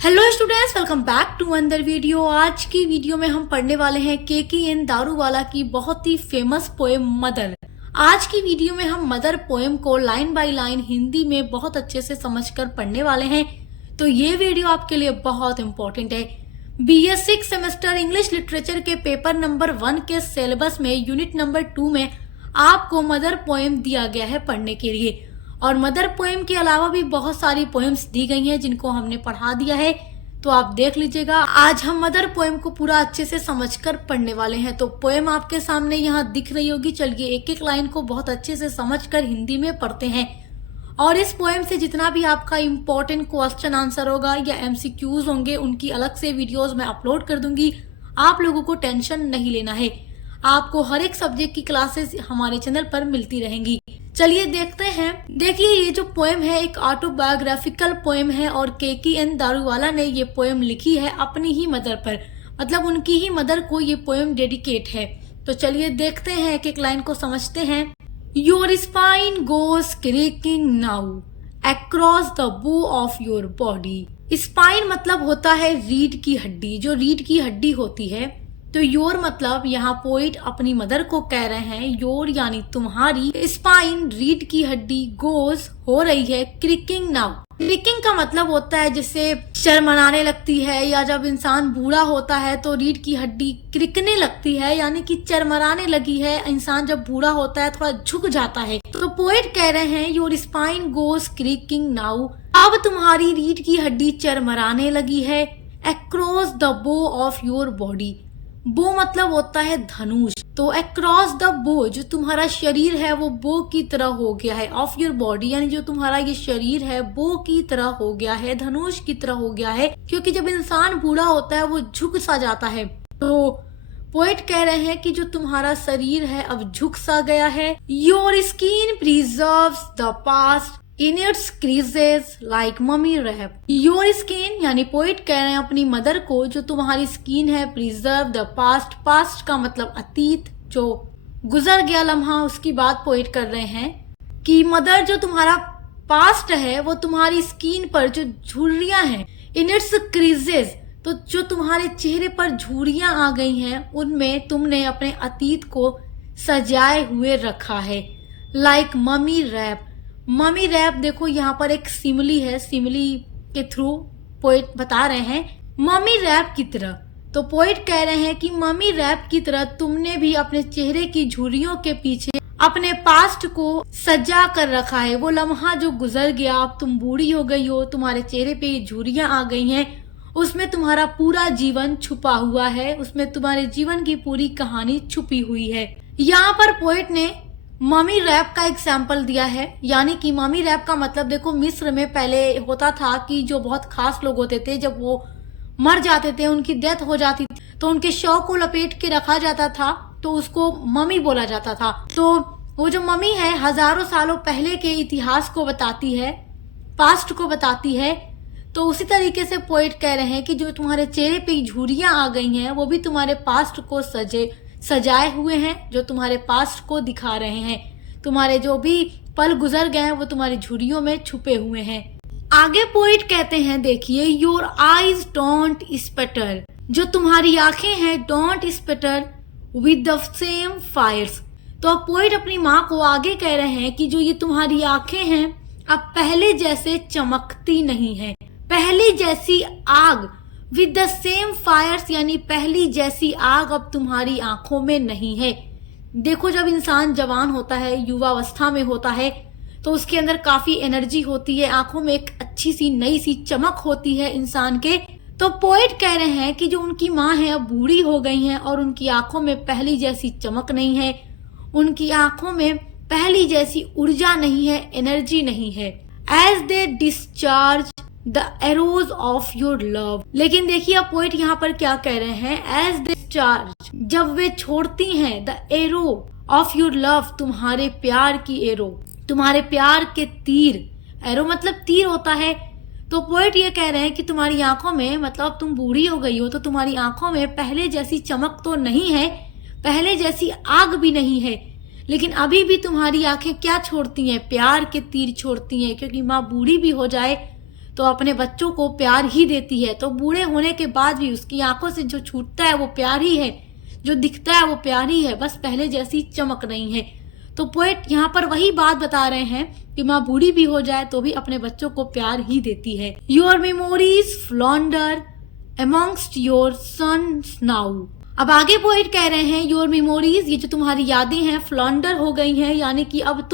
Hello students, welcome back to another video. आज की video में हम पढ़ने वाले हैं के.एन. दारूवाला की बहुत ही फेमस पोएम मदर। आज की वीडियो में हम मदर पोएम को लाइन बाय लाइन हिंदी में बहुत अच्छे से समझकर पढ़ने वाले हैं, तो ये वीडियो आपके लिए बहुत इम्पोर्टेंट है। BA 6 सेमेस्टर इंग्लिश लिटरेचर के पेपर नंबर 1 के सिलेबस में यूनिट नंबर 2 में आपको मदर पोएम दिया गया है पढ़ने के लिए, और मदर पोएम के अलावा भी बहुत सारी पोएम्स दी गई हैं जिनको हमने पढ़ा दिया है, तो आप देख लीजिएगा। आज हम मदर पोएम को पूरा अच्छे से समझकर पढ़ने वाले हैं। तो पोएम आपके सामने यहाँ दिख रही होगी। चलिए एक एक लाइन को बहुत अच्छे से समझकर हिंदी में पढ़ते हैं, और इस पोएम से जितना भी आपका इम्पोर्टेंट क्वेश्चन आंसर होगा या MCQs होंगे, उनकी अलग से वीडियोज मैं अपलोड कर दूंगी। आप लोगों को टेंशन नहीं लेना है, आपको हर एक सब्जेक्ट की क्लासेस हमारे चैनल पर मिलती रहेंगी। चलिए देखते हैं। देखिए, ये जो पोएम है एक ऑटोबायोग्राफिकल पोएम है, और के.एन. दारूवाला ने ये पोएम लिखी है अपनी ही मदर पर, मतलब उनकी ही मदर को ये पोएम डेडिकेट है। तो चलिए देखते हैं, एक एक लाइन को समझते हैं। Your spine goes cracking now across the bow of your body. Spine मतलब होता है रीढ़ की हड्डी, जो रीढ़ की हड्डी होती है। तो योर मतलब यहाँ पोइट अपनी मदर को कह रहे हैं, योर यानी तुम्हारी, स्पाइन रीढ़ की हड्डी, गोज हो रही है, क्रिकिंग नाउ। क्रिकिंग का मतलब होता है जिससे चरमराने लगती है, या जब इंसान बूढ़ा होता है तो रीढ़ की हड्डी क्रिकने लगती है, यानी कि चरमराने लगी है। इंसान जब बूढ़ा होता है थोड़ा झुक जाता है। तो पोएट कह रहे हैं your spine goes creaking now, अब तुम्हारी रीढ़ की हड्डी चरमराने लगी है, across the bow of your body. बो मतलब होता है धनुष, तो अक्रॉस द बो, जो तुम्हारा शरीर है वो बो की तरह हो गया है, ऑफ योर बॉडी यानी जो तुम्हारा ये शरीर है बो की तरह हो गया है, धनुष की तरह हो गया है, क्योंकि जब इंसान बूढ़ा होता है वो झुक सा जाता है। तो पोएट कह रहे हैं कि जो तुम्हारा शरीर है अब झुक सा गया है। Your skin preserves the past in its creases like mummy wrap. Your skin यानी पोएट कह रहे हैं अपनी मदर को, जो तुम्हारी स्किन है, प्रिजर्व द पास्ट। पास्ट का मतलब अतीत, जो गुजर गया लम्हा, उसकी बात पोएट कर रहे हैं कि मदर, जो तुम्हारा पास्ट है वो तुम्हारी स्किन पर जो झुर्रियां हैं, इन इट्स क्रीजेस, तो जो तुम्हारे चेहरे पर झुर्रियां आ गई हैं उनमें तुमने अपने अतीत को सजाए हुए रखा है। Like mummy wrap. Mummy wrap देखो यहाँ पर एक सिमिली है, सिमिली के थ्रू पोएट बता रहे हैं मम्मी रैप की तरह। तो पोएट कह रहे हैं कि मम्मी रैप की तरह तुमने भी अपने चेहरे की झुर्रियों के पीछे अपने पास्ट को सजा कर रखा है। वो लम्हा जो गुजर गया, अब तुम बूढ़ी हो गई हो, तुम्हारे चेहरे पे झुर्रियां आ गई हैं, उसमें तुम्हारा पूरा जीवन छुपा हुआ है, उसमें तुम्हारे जीवन की पूरी कहानी छुपी हुई है। यहाँ पर पोएट ने मम्मी रैप का एग्जाम्पल दिया है, यानी कि मम्मी रैप का मतलब देखो, मिस्र में पहले होता था कि जो बहुत खास लोग होते थे, जब वो मर जाते थे, उनकी डेथ हो जाती थी, तो उनके शव को लपेट के रखा जाता था, तो उसको मम्मी बोला जाता था। तो वो जो मम्मी है हजारों सालों पहले के इतिहास को बताती है, पास्ट को बताती है। तो उसी तरीके से पोएट कह रहे हैं कि जो तुम्हारे चेहरे पे झुर्रियां आ गई हैं वो भी तुम्हारे पास्ट को सजाए हुए हैं, जो तुम्हारे पास्ट को दिखा रहे हैं। तुम्हारे जो भी पल गुजर गए हैं वो तुम्हारी झुर्रियों में छुपे हुए हैं। आगे पोएट कहते हैं, देखिए, योर आईज डोंट स्पटर, जो तुम्हारी आंखें हैं, don't sputter with the same fires. तो अब पोएट अपनी माँ को आगे कह रहे हैं कि जो ये तुम्हारी आंखें हैं अब पहले जैसे चमकती नहीं है, पहले जैसी आग, विद द सेम फायर्स यानी पहली जैसी आग अब तुम्हारी आंखों में नहीं है। देखो, जब इंसान जवान होता है, युवावस्था में होता है, तो उसके अंदर काफी एनर्जी होती है, आंखों में एक अच्छी सी नई सी चमक होती है इंसान के। तो पोएट कह रहे हैं कि जो उनकी माँ है अब बूढ़ी हो गई हैं और उनकी आंखों में पहली जैसी चमक नहीं है, उनकी आंखों में पहली जैसी ऊर्जा नहीं है, एनर्जी नहीं है। As they discharge the arrows of your love. लेकिन देखिए अब पोएट यहाँ पर क्या कह रहे हैं, एज दे डिस्चार्ज, जब वे छोड़ती हैं, the arrow of your love, तुम्हारे प्यार की एरो, तुम्हारे प्यार के तीर। एरो मतलब तीर होता है। तो पोएट ये कह रहे हैं कि तुम्हारी आंखों में, मतलब तुम बूढ़ी हो गई हो तो तुम्हारी आंखों में पहले जैसी चमक तो नहीं है, पहले जैसी आग भी नहीं है, लेकिन अभी भी तुम्हारी आंखें क्या छोड़ती हैं, प्यार के तीर छोड़ती हैं, क्योंकि माँ बूढ़ी भी हो जाए तो अपने बच्चों को प्यार ही देती है। तो बूढ़े होने के बाद भी उसकी आंखों से जो छूटता है वो प्यार ही है, जो दिखता है वो प्यार ही है, बस पहले जैसी चमक नहीं है। तो पोएट यहाँ पर वही बात बता रहे हैं कि माँ बूढ़ी भी हो जाए तो भी अपने बच्चों को प्यार ही देती है। Your memories flounder amongst your sons now. अब आगे पोएट कह रहे हैं योर मेमोरीज, ये जो तुम्हारी यादें हैं फ्लॉन्डर हो गई हैं, यानी कि अब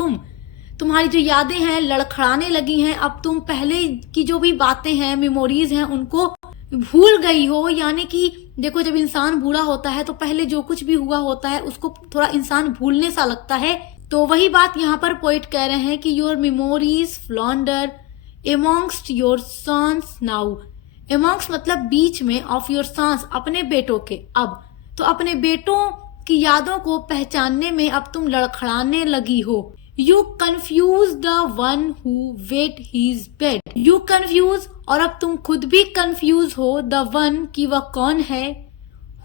तुम्हारी जो यादें हैं लड़खड़ाने लगी हैं। अब तुम पहले की जो भी बातें हैं, मेमोरीज हैं, उनको भूल गई हो। यानी कि देखो, जब इंसान बूढ़ा होता है तो पहले जो कुछ भी हुआ होता है उसको थोड़ा इंसान भूलने सा लगता है। तो वही बात यहाँ पर पोएट कह रहे हैं कि your memories flounder amongst your sons now. Amongst मतलब बीच में, ऑफ योर सन्स अपने बेटों के। अब तो अपने बेटों की यादों को पहचानने में अब तुम लड़खड़ाने लगी हो। You confuse the one who wet his bed. You confuse, और अब तुम खुद भी कंफ्यूज हो, द वन की वह कौन है,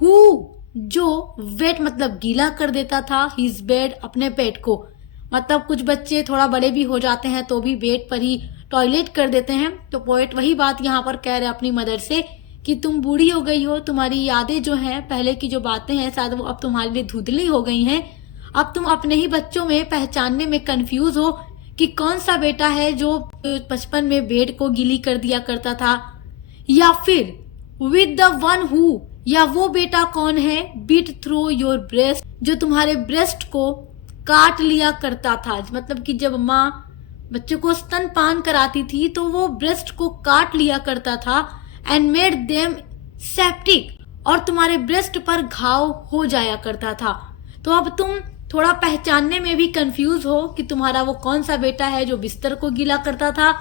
हु जो वेट मतलब गीला कर देता था, हिज बेड अपने बेड को। मतलब कुछ बच्चे थोड़ा बड़े भी हो जाते हैं तो भी बेड पर ही टॉयलेट कर देते हैं। तो पोएट वही बात यहाँ पर कह रहे हैं अपनी मदर से कि तुम बूढ़ी हो गई हो, तुम्हारी यादें जो हैं, पहले की जो बातें हैं शायद वो अब तुम्हारे लिए धुंधली हो गई हैं। अब तुम अपने ही बच्चों में पहचानने में कंफ्यूज हो कि कौन सा बेटा है जो बचपन में बेड को गीली कर दिया करता था, या फिर विद द वन हु, या वो बेटा कौन है, बीट थ्रू योर ब्रेस्ट, जो तुम्हारे ब्रेस्ट को काट लिया करता था। मतलब कि जब माँ बच्चे को स्तनपान कराती थी तो वो ब्रेस्ट को काट लिया करता था, एंड मेड देम सेप्टिक, और तुम्हारे ब्रेस्ट पर घाव हो जाया करता था। तो अब तुम थोड़ा पहचानने में भी कंफ्यूज हो कि तुम्हारा वो कौन सा बेटा है जो बिस्तर को गीला करता था,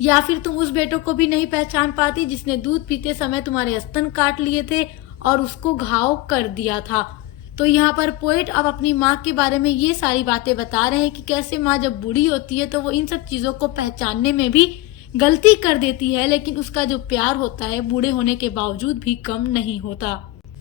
या फिर तुम उस बेटों को भी नहीं पहचान पाती जिसने दूध पीते समय तुम्हारे स्तन काट लिए थे और उसको घाव कर दिया था। तो यहाँ पर पोएट अब अपनी माँ के बारे में ये सारी बातें बता रहे हैं कि कैसे माँ जब बूढ़ी होती है तो वो इन सब चीजों को पहचानने में भी गलती कर देती है, लेकिन उसका जो प्यार होता है बूढ़े होने के बावजूद भी कम नहीं होता।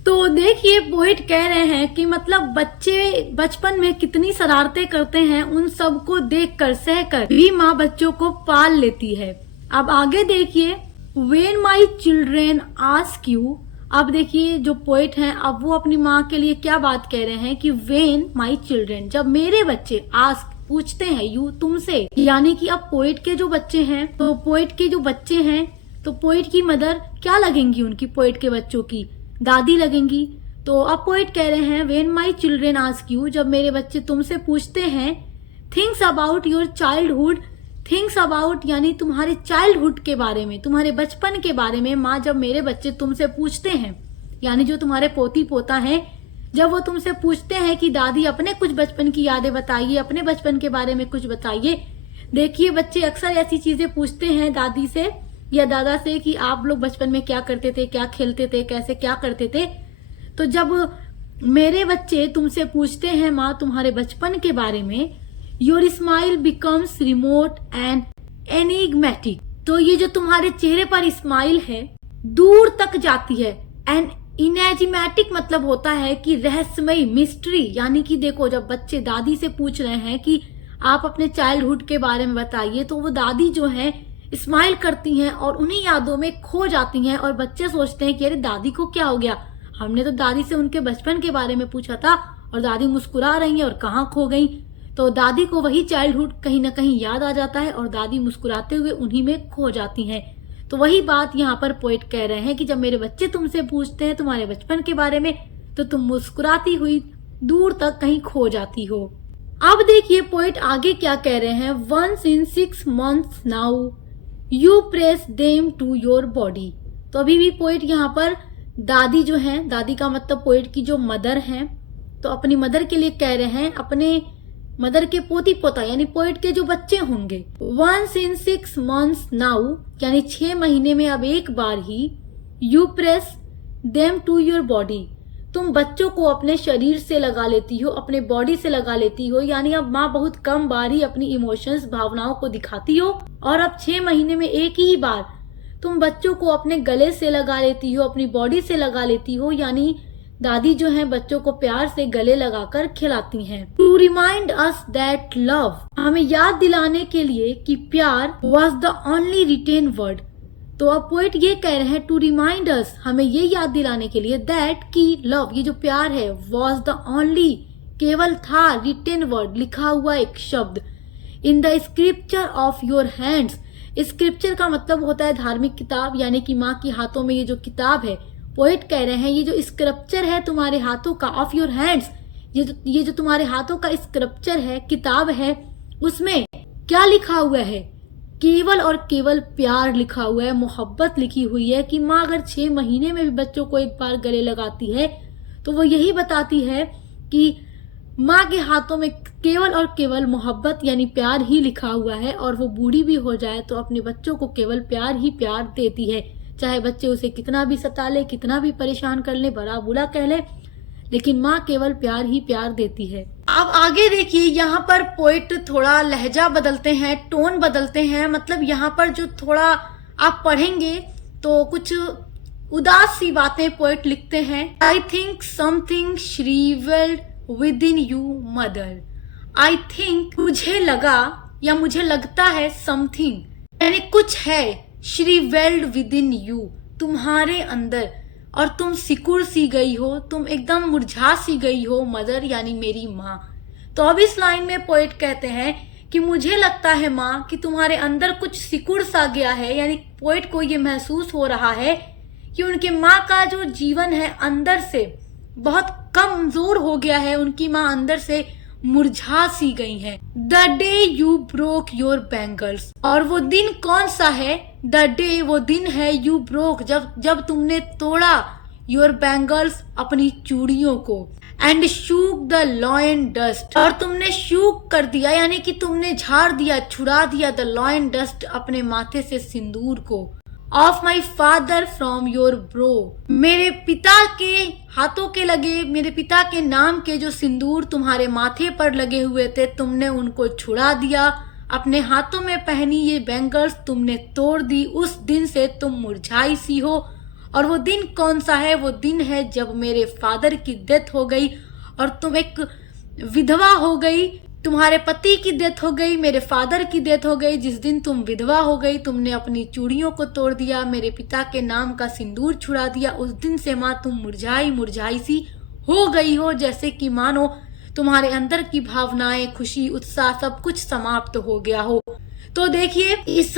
तो देखिए, पोएट कह रहे हैं कि मतलब बच्चे बचपन में कितनी शरारतें करते हैं, उन सब को देखकर सहकर भी माँ बच्चों को पाल लेती है। अब आगे देखिए, when my children ask you. अब देखिए जो पोएट हैं अब वो अपनी माँ के लिए क्या बात कह रहे हैं कि व्हेन माई चिल्ड्रेन, जब मेरे बच्चे आस्क पूछते हैं यू तुमसे, यानी कि अब पोएट के जो बच्चे हैं, तो पोएट के जो बच्चे हैं तो पोएट की मदर क्या लगेंगी उनकी, पोएट के बच्चों की दादी लगेंगी। तो अब पोएट कह रहे हैं when my children ask you, जब मेरे बच्चे तुमसे पूछते हैं, thinks about your childhood. Thinks about यानी तुम्हारे चाइल्डहुड के बारे में, तुम्हारे बचपन के बारे में। माँ जब मेरे बच्चे तुमसे पूछते हैं, यानी जो तुम्हारे पोती पोता हैं, जब वो तुमसे पूछते हैं कि दादी अपने कुछ बचपन की यादें बताइए, अपने बचपन के बारे में कुछ बताइए। देखिए बच्चे अक्सर ऐसी चीजें पूछते हैं दादी से या दादा से कि आप लोग बचपन में क्या करते थे, क्या खेलते थे, कैसे क्या करते थे। तो जब मेरे बच्चे तुमसे पूछते हैं माँ तुम्हारे बचपन के बारे में, your smile becomes remote and enigmatic. तो ये जो तुम्हारे चेहरे पर स्माइल है दूर तक जाती है, एंड इनेजिमेटिक मतलब होता है कि रहस्यमयी, मिस्ट्री। यानी कि देखो जब बच्चे दादी से पूछ रहे हैं कि आप अपने चाइल्डहुड के बारे में बताइए, तो वो दादी जो है स्माइल करती हैं और उन्हीं यादों में खो जाती हैं, और बच्चे सोचते हैं कि अरे दादी को क्या हो गया, हमने तो दादी से उनके बचपन के बारे में पूछा था और दादी मुस्कुरा रही है और कहाँ खो गई। तो दादी को वही चाइल्डहुड कहीं ना कहीं याद आ जाता है और दादी मुस्कुराते हुए उन्हीं में खो जाती हैं। तो वही बात यहाँ पर पोएट कह रहे हैं कि जब मेरे बच्चे तुमसे पूछते हैं तुम्हारे बचपन के बारे में, तो तुम मुस्कुराती हुई दूर तक कहीं खो जाती हो। अब देखिए पोएट आगे क्या कह रहे हैं, once in 6 months now you press them to your body. तो अभी भी पोएट यहाँ पर दादी जो है, दादी का मतलब पोएट की जो मदर है, तो अपनी मदर के लिए कह रहे हैं, अपने मदर के पोती पोता यानी पोएट के जो बच्चे होंगे। वंस इन 6 months नाउ यानी 6 महीने में अब एक बार ही, you press them to your body, तुम बच्चों को अपने शरीर से लगा लेती हो, अपने बॉडी से लगा लेती हो। यानी अब माँ बहुत कम बार ही अपनी इमोशंस, भावनाओं को दिखाती हो, और अब 6 महीने में एक ही बार तुम बच्चों को अपने गले से लगा लेती हो, अपनी बॉडी से लगा लेती हो। यानी दादी जो है बच्चों को प्यार से गले लगाकर खिलाती हैं। To remind us that love, हमें याद दिलाने के लिए कि प्यार was the only written word, तो अब पोएट ये कह रहे हैं टू रिमाइंड अस, हमें ये याद दिलाने के लिए दैट कि लव, ये जो प्यार है, वॉज द ओनली, केवल था, रिटेन वर्ड, लिखा हुआ एक शब्द, in the scripture of your hands. Scripture का मतलब होता है धार्मिक किताब, यानी कि माँ के हाथों में ये जो किताब है, पोएट कह रहे हैं ये जो स्क्रिप्चर है तुम्हारे हाथों का, ऑफ योर हैंड्स, ये जो तुम्हारे हाथों का स्क्रिप्चर है, किताब है, उसमें क्या लिखा हुआ है? केवल और केवल प्यार लिखा हुआ है, मोहब्बत लिखी हुई है। कि माँ अगर 6 महीने में भी बच्चों को एक बार गले लगाती है तो वो यही बताती है कि माँ के हाथों में केवल और केवल मोहब्बत यानी प्यार ही लिखा हुआ है, और वो बूढ़ी भी हो जाए तो अपने बच्चों को केवल प्यार ही प्यार देती है, चाहे बच्चे उसे कितना भी सता ले, कितना भी परेशान कर ले, बड़ा बुरा कह ले, लेकिन माँ केवल प्यार ही प्यार देती है। अब आगे देखिए, यहाँ पर पोएट थोड़ा लहजा बदलते हैं, टोन बदलते हैं, मतलब यहाँ पर जो थोड़ा आप पढ़ेंगे तो कुछ उदास सी बातें पोएट लिखते हैं। I think something shrivelled within you mother. I think, मुझे लगा या मुझे लगता है, समथिंग यानी कुछ है, श्रीवेल्ड विद इन यू, तुम्हारे अंदर, और तुम सिकुड़ सी गई हो, तुम एकदम मुरझा सी गई हो, मदर यानी मेरी माँ। तो अब इस लाइन में पोएट कहते हैं कि मुझे लगता है माँ कि तुम्हारे अंदर कुछ सिकुड़ सा गया है, यानी पोएट को ये महसूस हो रहा है कि उनके माँ का जो जीवन है अंदर से बहुत कमजोर हो गया है, उनकी माँ अंदर से मुरझा सी गई है। The day you broke your bangles, और वो दिन कौन सा है? द डे, वो दिन है, यू ब्रोक, जब तुमने तोड़ा, योर बैंगल्स, अपनी चूड़ियों को, and shook the lion dust, और तुमने शूक कर दिया यानी कि तुमने झाड़ दिया, छुड़ा दिया, द लॉयन डस्ट, अपने माथे से सिंदूर को, of my father from your bro, मेरे पिता के हाथों के लगे, मेरे पिता के नाम के जो सिंदूर तुम्हारे माथे पर लगे हुए थे, तुमने उनको छुड़ा दिया, अपने हाथों में पहनी ये बैंगल्स तुमने तोड़ दी, उस दिन से तुम मुरझाई सी हो। और वो दिन कौन सा है? वो दिन है जब मेरे फादर की डेथ हो गई और तुम एक विधवा हो गई, तुम्हारे पति की डेथ हो गई, मेरे फादर की डेथ हो गई। जिस दिन तुम विधवा हो गई, तुमने अपनी चूड़ियों को तोड़ दिया, मेरे पिता के नाम का सिंदूर छुड़ा दिया, उस दिन से माँ तुम मुरझाई सी हो गई हो, जैसे कि मानो तुम्हारे अंदर की भावनाएं, खुशी, उत्साह सब कुछ समाप्त हो गया हो। तो देखिए, इस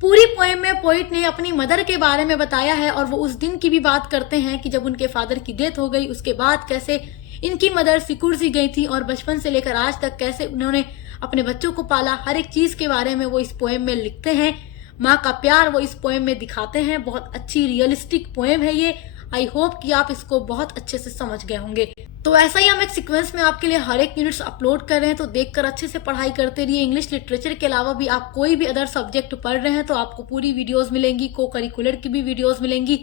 पूरी पोएम में पोएट ने अपनी मदर के बारे में बताया है, और वो उस दिन की भी बात करते हैं कि जब उनके फादर की डेथ हो गई, उसके बाद कैसे इनकी मदर सिकुड़ सी गई थी, और बचपन से लेकर आज तक कैसे उन्होंने अपने बच्चों को पाला, हर एक चीज के बारे में वो इस पोएम में लिखते हैं। माँ का प्यार वो इस पोएम में दिखाते हैं। बहुत अच्छी रियलिस्टिक पोएम है ये। आई होप कि आप इसको बहुत अच्छे से समझ गए होंगे। तो ऐसा ही हम एक सीक्वेंस में आपके लिए हर एक यूनिट्स अपलोड कर रहे हैं, तो देखकर अच्छे से पढ़ाई करते रहिए। इंग्लिश लिटरेचर के अलावा भी आप कोई भी अदर सब्जेक्ट पढ़ रहे हैं तो आपको पूरी वीडियोस मिलेंगी, को करिकुलर की भी वीडियोस मिलेंगी।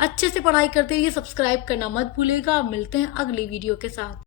अच्छे से पढ़ाई करते रहिए, सब्सक्राइब करना मत भूलिएगा। मिलते हैं अगली वीडियो के साथ।